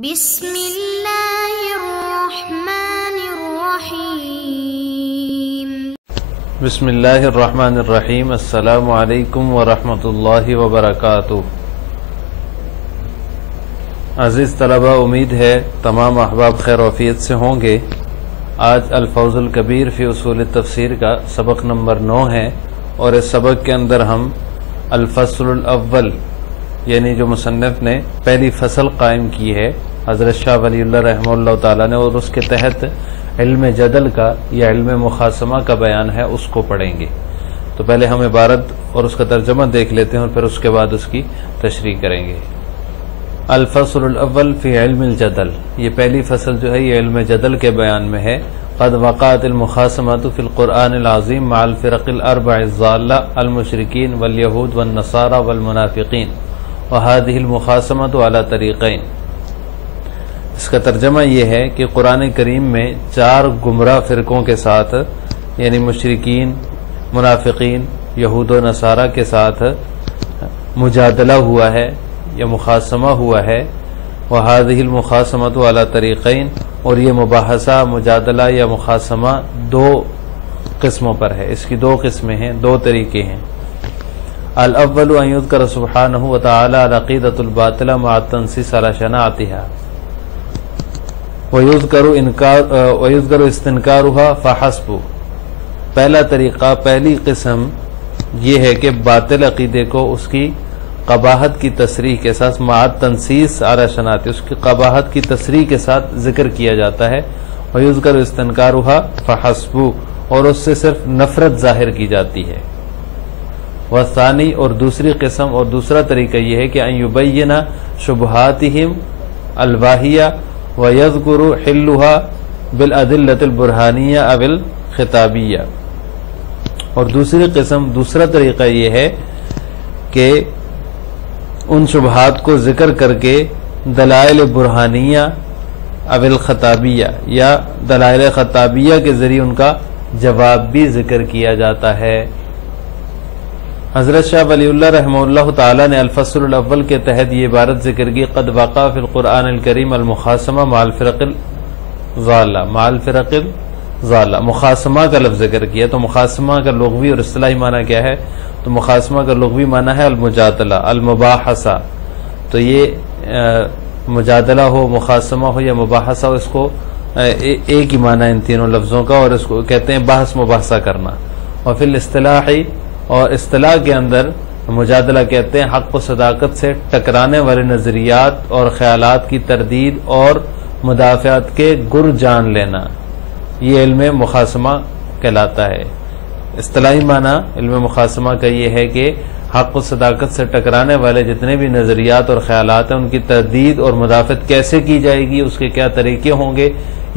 بسم اللہ الرحمن الرحیم بسم اللہ الرحمن الرحیم۔ السلام علیکم ورحمۃ اللہ وبرکاتہ۔ عزیز طلبہ، امید ہے تمام احباب خیر وعافیت سے ہوں گے۔ آج الفوز الکبیر فی اصول التفسیر کا سبق نمبر 9 ہے، اور اس سبق کے اندر ہم الفصل الاول یعنی جو مصنف نے پہلی فصل قائم کی ہے حضرت شاہ ولی اللہ رحمہ اللہ تعالیٰ نے، اور اس کے تحت علم جدل کا یا علم مخاصمہ کا بیان ہے، اس کو پڑھیں گے۔ تو پہلے ہم عبارت اور اس کا ترجمہ دیکھ لیتے ہیں، اور پھر اس کے بعد اس کی تشریح کریں گے۔ الفصل الاول فی علم الجدل، یہ پہلی فصل جو ہے یہ علم جدل کے بیان میں ہے۔ قد وقعت المخاصمۃ فی القرآن العظیم مع الفرق الاربع الضالہ المشرکین والیہود والنصارى والمنافقین وهذه المخاصمۃ علی طریقین۔ اس کا ترجمہ یہ ہے کہ قرآن کریم میں 4 گمراہ فرقوں کے ساتھ یعنی مشرکین، منافقین، یہود و نصارہ کے ساتھ مجادلہ ہوا ہے یا مخاصمہ ہوا ہے۔ وَهَذِهِ الْمُخَاصَمَةُ عَلَى طَرِيقَيْن، اور یہ مباحثہ، مجادلہ یا مخاصمہ 2 قسموں پر ہے۔ اس کی 2 قسمیں ہیں، 2 طریقے ہیں۔ الاول ان یذکر سبحانہ وتعالی العقیدۃ الباطلہ مع التنصیص علی شناعتها وَيُذْكَرُ اسْتِنْكَارُهَا فَحَسْبُ۔ پہلا طریقہ، پہلی قسم یہ ہے کہ باطل عقیدے کو اس کی قباحت کی تصریح کے ساتھ مع التنصیص علی شناعتها، اس کی قباحت کی تصریح کے ساتھ ذکر کیا جاتا ہے۔ وَيُذْكَرُ اسْتِنْكَارُهَا فَحَسْبُ، اور اس سے صرف نفرت ظاہر کی جاتی ہے۔ والثانی، اور دوسری قسم اور دوسرا طریقہ یہ ہے کہ ان یبین شبہاتہم الواہیہ وَيَذْكُرُ حِلُّهَا بِالْأَدِلَّةِ الْبُرْهَانِيَّةِ أَوِ الْخِطَابِيَّةِ، اور دوسری قسم، دوسرا طریقہ یہ ہے کہ ان شبہات کو ذکر کر کے دلائل برہانیہ او الخطابیہ یا دلائل خطابیہ کے ذریعے ان کا جواب بھی ذکر کیا جاتا ہے۔ حضرت شاہ ولی اللہ رحمہ اللہ تعالیٰ نے الفصل الاول کے تحت یہ عبارت ذکر کی، قد وقع فی القرآن الکریم المخاصمہ مع الفرق الضالہ، مع الفرق الضالہ، مخاصمہ کا لفظ ذکر کیا۔ تو مخاصمہ کا لغوی اور اصطلاحی معنی کیا ہے؟ تو مخاصمہ کا لغوی معنی ہے المجادلہ، المباحثہ۔ تو یہ مجادلہ ہو، مخاصمہ ہو یا مباحثہ ہو، اس کو ایک ہی معنی ان تینوں لفظوں کا، اور اس کو کہتے ہیں بحث مباحثہ کرنا۔ اور فی الاصطلاحی، اور اصطلاح کے اندر مجادلہ کہتے ہیں حق و صداقت سے ٹکرانے والے نظریات اور خیالات کی تردید اور مدافعت کے گر جان لینا، یہ علم مخاصمہ کہلاتا ہے۔ اصطلاحی معنی علم مخاصمہ کا یہ ہے کہ حق و صداقت سے ٹکرانے والے جتنے بھی نظریات اور خیالات ہیں، ان کی تردید اور مدافعت کیسے کی جائے گی، اس کے کیا طریقے ہوں گے،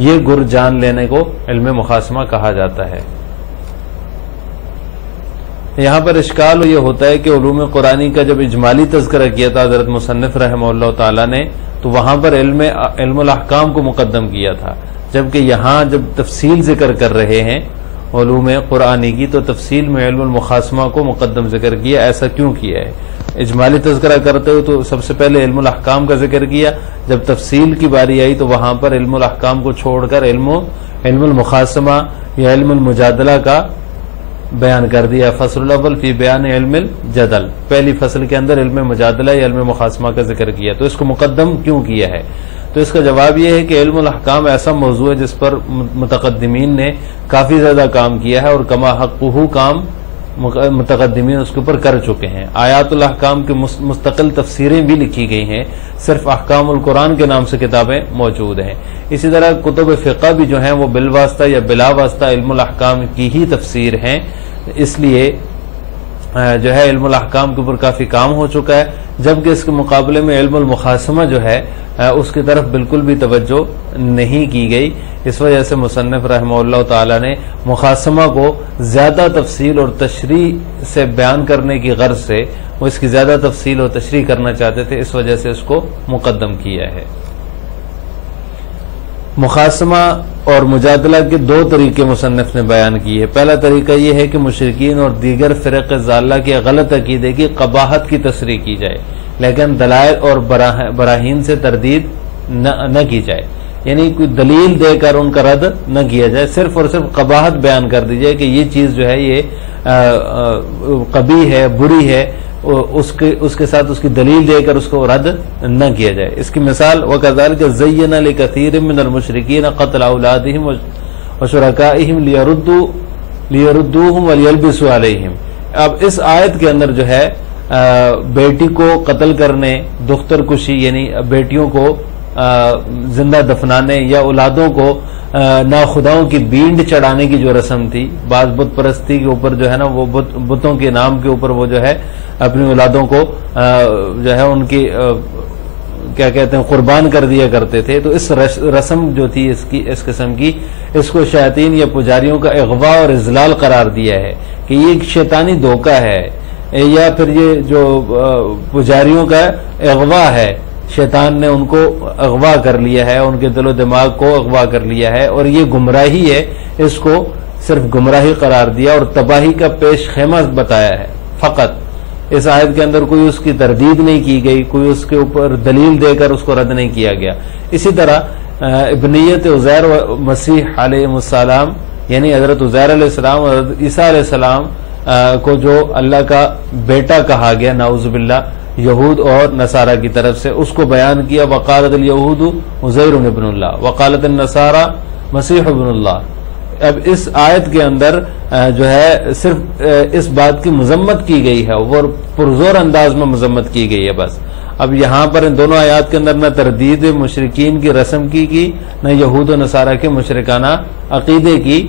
یہ گر جان لینے کو علم مخاصمہ کہا جاتا ہے۔ یہاں پر اشکال یہ ہوتا ہے کہ علوم قرآنی کا جب اجمالی تذکرہ کیا تھا حضرت مصنف رحمہ اللہ تعالیٰ نے، تو وہاں پر علم الاحکام کو مقدم کیا تھا، جبکہ یہاں جب تفصیل ذکر کر رہے ہیں علوم قرآنی کی، تو تفصیل میں علم المخاصمہ کو مقدم ذکر کیا۔ ایسا کیوں کیا ہے؟ اجمالی تذکرہ کرتے ہوئے تو سب سے پہلے علم الاحکام کا ذکر کیا، جب تفصیل کی باری آئی تو وہاں پر علم الاحکام کو چھوڑ کر علم المخاصمہ یا علم المجادلہ کا بیان کر دیا۔ فصل الاول فی بیان علم الجدل، پہلی فصل کے اندر علم مجادلہ یا علم مخاصمہ کا ذکر کیا، تو اس کو مقدم کیوں کیا ہے؟ تو اس کا جواب یہ ہے کہ علم الاحکام ایسا موضوع ہے جس پر متقدمین نے کافی زیادہ کام کیا ہے، اور کما حقہ کام متقدمین اس کے اوپر کر چکے ہیں۔ آیات الاحکام کی مستقل تفسیریں بھی لکھی گئی ہیں، صرف احکام القرآن کے نام سے کتابیں موجود ہیں۔ اسی طرح کتب فقہ بھی جو ہیں وہ بالواسطہ یا بلا واسطہ علم الاحکام کی ہی تفسیر ہیں، اس لیے جو ہے علم الاحکام کے اوپر کافی کام ہو چکا ہے، جبکہ اس کے مقابلے میں علم المخاصمہ جو ہے اس کی طرف بالکل بھی توجہ نہیں کی گئی۔ اس وجہ سے مصنف رحمہ اللہ تعالیٰ نے مخاصمہ کو زیادہ تفصیل اور تشریح سے بیان کرنے کی غرض سے، وہ اس کی زیادہ تفصیل اور تشریح کرنا چاہتے تھے، اس وجہ سے اس کو مقدم کیا ہے۔ مخاصمہ اور مجادلہ کے 2 طریقے مصنف نے بیان کیے۔ پہلا طریقہ یہ ہے کہ مشرکین اور دیگر فرق ضالہ کے غلط عقیدے کی قباحت کی تصریح کی جائے، لیکن دلائل اور براہین سے تردید نہ کی جائے، یعنی کوئی دلیل دے کر ان کا رد نہ کیا جائے، صرف اور صرف قباحت بیان کر دی جائے کہ یہ چیز جو ہے یہ قبیح ہے، بری ہے، اس کے ساتھ اس کی دلیل دے کر اس کو رد نہ کیا جائے۔ اس کی مثال وَكَذَلِكَ زَيَّنَ لِكَثِيرٍ مِّنَ الْمُشْرِكِينَ قَتْلَ أَوْلَادِهِمْ وَشُرَكَائِهِمْ لِيَرُدُّوهُمْ وَلِيَلْبِسُوا عَلَيْهِمْ۔ اب اس آیت کے اندر جو ہے بیٹی کو قتل کرنے، دختر کشی یعنی بیٹیوں کو زندہ دفنانے یا اولادوں کو ناخداؤں کی بینڈ چڑھانے کی جو رسم تھی، بعض بت پرستی کے اوپر جو ہے نا وہ بتوں کے نام کے اوپر وہ جو ہے اپنی اولادوں کو جو ہے ان کی کیا کہتے ہیں قربان کر دیا کرتے تھے، تو اس رسم جو تھی اس قسم کی، اس کو شیاطین یا پجاریوں کا اغوا اور اضلال قرار دیا ہے کہ یہ ایک شیطانی دھوکہ ہے، یا پھر یہ جو پجاریوں کا اغوا ہے، شیطان نے ان کو اغوا کر لیا ہے، ان کے دل و دماغ کو اغوا کر لیا ہے، اور یہ گمراہی ہے، اس کو صرف گمراہی قرار دیا اور تباہی کا پیش خیمہ بتایا ہے فقط۔ اس آیت کے اندر کوئی اس کی تردید نہیں کی گئی، کوئی اس کے اوپر دلیل دے کر اس کو رد نہیں کیا گیا۔ اسی طرح ابنیت عزیر و مسیح علیہ السلام، یعنی حضرت عزیر علیہ السلام اور حضرت عیسیٰ علیہ السلام کو جو اللہ کا بیٹا کہا گیا نعوذ باللہ یہود اور نصارہ کی طرف سے، اس کو بیان کیا وقالت الیہود عزیر ابن اللہ وقالت النصارى مسیح ابن اللہ۔ اب اس آیت کے اندر جو ہے صرف اس بات کی مذمت کی گئی ہے، وہ پرزور انداز میں مذمت کی گئی ہے بس۔ اب یہاں پر ان دونوں آیات کے اندر نہ تردید مشرکین کی رسم کی نہ یہود و نصارہ کے مشرکانہ عقیدے کی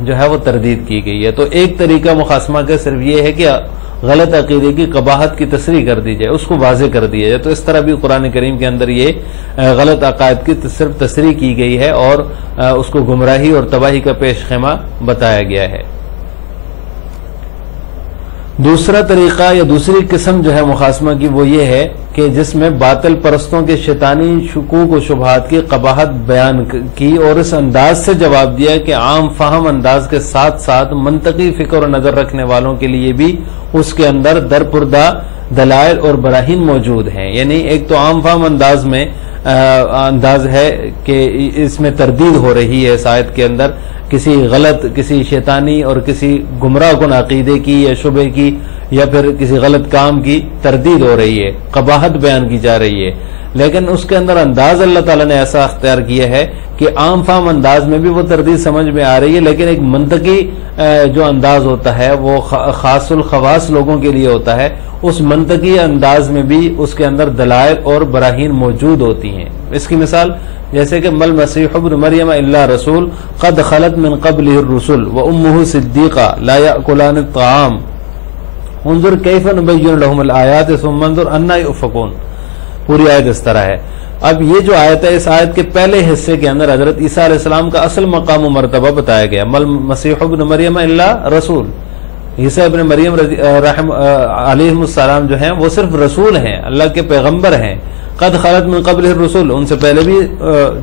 جو ہے وہ تردید کی گئی ہے۔ تو ایک طریقہ مخاصمہ کا صرف یہ ہے کہ غلط عقیدے کی قباحت کی تصریح کر دی جائے، اس کو واضح کر دیا جائے۔ تو اس طرح بھی قرآن کریم کے اندر یہ غلط عقائد کی صرف تصریح کی گئی ہے اور اس کو گمراہی اور تباہی کا پیش خیمہ بتایا گیا ہے۔ دوسرا طریقہ یا دوسری قسم جو ہے مخاصمہ کی وہ یہ ہے کہ جس میں باطل پرستوں کے شیطانی شکوک و شبہات کی قباحت بیان کی اور اس انداز سے جواب دیا کہ عام فہم انداز کے ساتھ ساتھ منطقی فکر و نظر رکھنے والوں کے لیے بھی اس کے اندر درپردہ دلائل اور براہین موجود ہیں۔ یعنی ایک تو عام فہم انداز ہے کہ اس میں تردید ہو رہی ہے اس آیت کے اندر، کسی غلط، کسی شیطانی اور کسی گمراہ کن عقیدے کی یا شبہ کی یا پھر کسی غلط کام کی تردید ہو رہی ہے، قباحت بیان کی جا رہی ہے، لیکن اس کے اندر انداز اللہ تعالیٰ نے ایسا اختیار کیا ہے کہ عام فہم انداز میں بھی وہ تردید سمجھ میں آ رہی ہے، لیکن ایک منطقی جو انداز ہوتا ہے وہ خاص الخواص لوگوں کے لیے ہوتا ہے، اس منطقی انداز میں بھی اس کے اندر دلائل اور براہین موجود ہوتی ہیں۔ اس کی مثال جیسے کہ مل مسیح ابن مریم الا رسول قد خلت من قبلہ الرسل وامہ صدیقہ لا یأکلان الطعام انظر کیف نبین لہم الآیات ثم انظر انا یؤفکون۔ پوری آیت اس طرح ہے۔ اب یہ جو آیت ہے، اس آیت کے پہلے حصے کے اندر حضرت عیسیٰ علیہ السلام کا اصل مقام و مرتبہ بتایا گیا، مل مسیح ابن مریم الا رسول۔ عیسیٰ ابن مریم علیہ السلام جو ہیں وہ صرف رسول ہیں، اللہ کے پیغمبر ہیں۔ قد خلت من قبل الرسول، ان سے پہلے بھی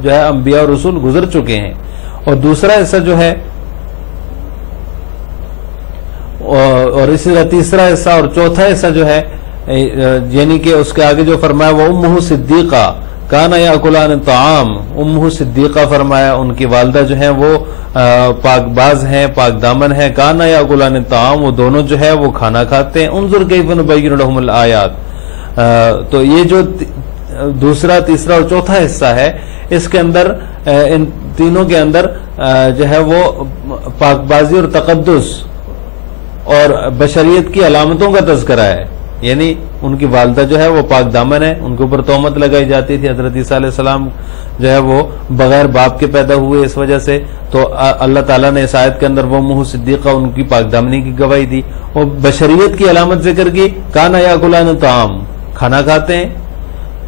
جو ہے انبیاء اور رسول گزر چکے ہیں۔ اور دوسرا حصہ جو ہے اور اسی طرح تیسرا حصہ اور چوتھا حصہ جو ہے، یعنی کہ اس کے آگے جو فرمایا وہ امہ صدیقہ کانا یاکلان الطعام، امہ صدیقہ فرمایا، ان کی والدہ جو ہیں وہ پاک باز ہیں، پاک دامن ہیں، کانا یاکلان الطعام، وہ دونوں جو ہے وہ کھانا کھاتے ہیں۔ انظر کیف نبین لہم الآیات۔ تو یہ جو دوسرا، تیسرا اور چوتھا حصہ ہے، اس کے اندر ان تینوں کے اندر جو ہے وہ پاک بازی اور تقدس اور بشریت کی علامتوں کا تذکرہ ہے، یعنی ان کی والدہ جو ہے وہ پاک دامن ہے، ان کے اوپر تہمت لگائی جاتی تھی، حضرت عیسیٰ علیہ السلام جو ہے وہ بغیر باپ کے پیدا ہوئے اس وجہ سے، تو اللہ تعالیٰ نے اس آیت کے اندر وہ منہ صدیقہ ان کی پاک دامنی کی گواہی دی، اور بشریت کی علامت ذکر کی، کانا یاکلان الطعام، کھانا کھاتے ہیں،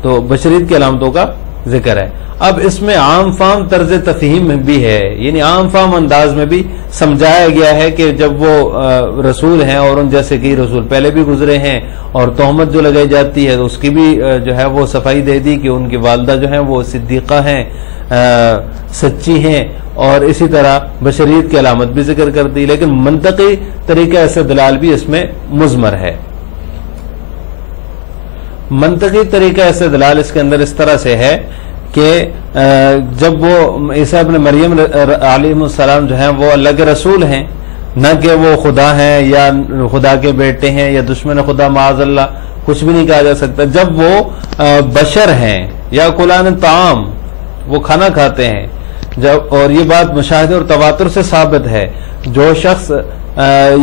تو بشریت کی علامتوں کا ذکر ہے۔ اب اس میں عام فہم طرز تفہیم بھی ہے، یعنی عام فہم انداز میں بھی سمجھایا گیا ہے کہ جب وہ رسول ہیں اور ان جیسے کئی رسول پہلے بھی گزرے ہیں، اور تہمت جو لگائی جاتی ہے اس کی بھی جو ہے وہ صفائی دے دی کہ ان کی والدہ جو ہیں وہ صدیقہ ہیں، سچی ہیں، اور اسی طرح بشریت کی علامت بھی ذکر کر دی، لیکن منطقی طریقہ استدلال بھی اس میں مضمر ہے۔ منطقی طریقہ استدلال اس کے اندر اس طرح سے ہے کہ جب وہ عیسیٰ ابن مریم علیہ السلام جو ہیں وہ اللہ کے رسول ہیں، نہ کہ وہ خدا ہیں یا خدا کے بیٹے ہیں یا دشمن خدا، معاذ اللہ کچھ بھی نہیں کہا جا سکتا. جب وہ بشر ہیں یا کلان طعام، وہ کھانا کھاتے ہیں، جب، اور یہ بات مشاہدے اور تواتر سے ثابت ہے، جو شخص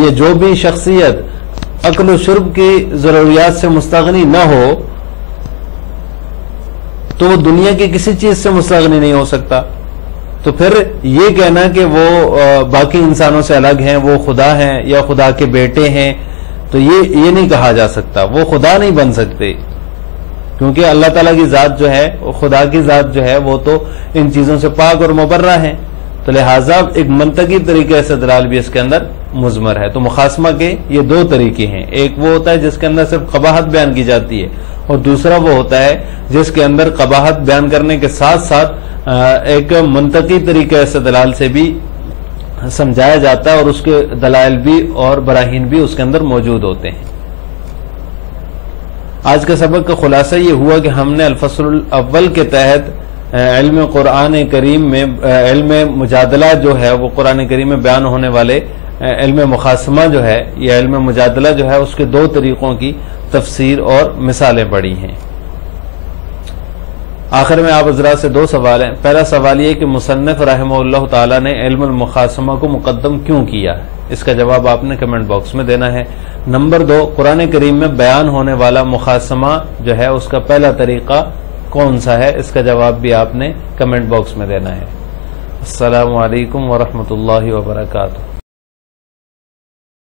یہ جو بھی شخصیت اکل و شرب کی ضروریات سے مستغنی نہ ہو تو وہ دنیا کی کسی چیز سے مستغنی نہیں ہو سکتا. تو پھر یہ کہنا کہ وہ باقی انسانوں سے الگ ہیں، وہ خدا ہیں یا خدا کے بیٹے ہیں، تو یہ نہیں کہا جا سکتا. وہ خدا نہیں بن سکتے، کیونکہ اللہ تعالیٰ کی ذات جو ہے، خدا کی ذات جو ہے، وہ تو ان چیزوں سے پاک اور مبرہ ہے. تو لہٰذا ایک منطقی طریقے سے دلال بھی اس کے اندر مضمر ہے. تو مخاصمہ کے یہ دو طریقے ہیں، ایک وہ ہوتا ہے جس کے اندر صرف قباحت بیان کی جاتی ہے، اور دوسرا وہ ہوتا ہے جس کے اندر قباحت بیان کرنے کے ساتھ ساتھ ایک منطقی طریقے سے دلال سے بھی سمجھایا جاتا ہے، اور اس کے دلائل بھی اور براہین بھی اس کے اندر موجود ہوتے ہیں. آج کے سبق کا خلاصہ یہ ہوا کہ ہم نے الفصل الاول کے تحت علم قرآن کریم میں علم مجادلہ جو ہے، وہ قرآن کریم میں بیان ہونے والے علم مخاصمہ جو ہے، یہ علم مجادلہ جو ہے، اس کے دو طریقوں کی تفسیر اور مثالیں پڑھی ہیں. آخر میں آپ حضرات سے دو سوال ہیں. پہلا سوال یہ کہ مصنف رحمہ اللہ تعالی نے علم المخاصمہ کو مقدم کیوں کیا؟ اس کا جواب آپ نے کمنٹ باکس میں دینا ہے. نمبر دو، قرآن کریم میں بیان ہونے والا مخاصمہ جو ہے اس کا پہلا طریقہ کون سا ہے؟ اس کا جواب بھی آپ نے کمنٹ باکس میں دینا ہے. السلام علیکم ورحمۃ اللہ وبرکاتہ.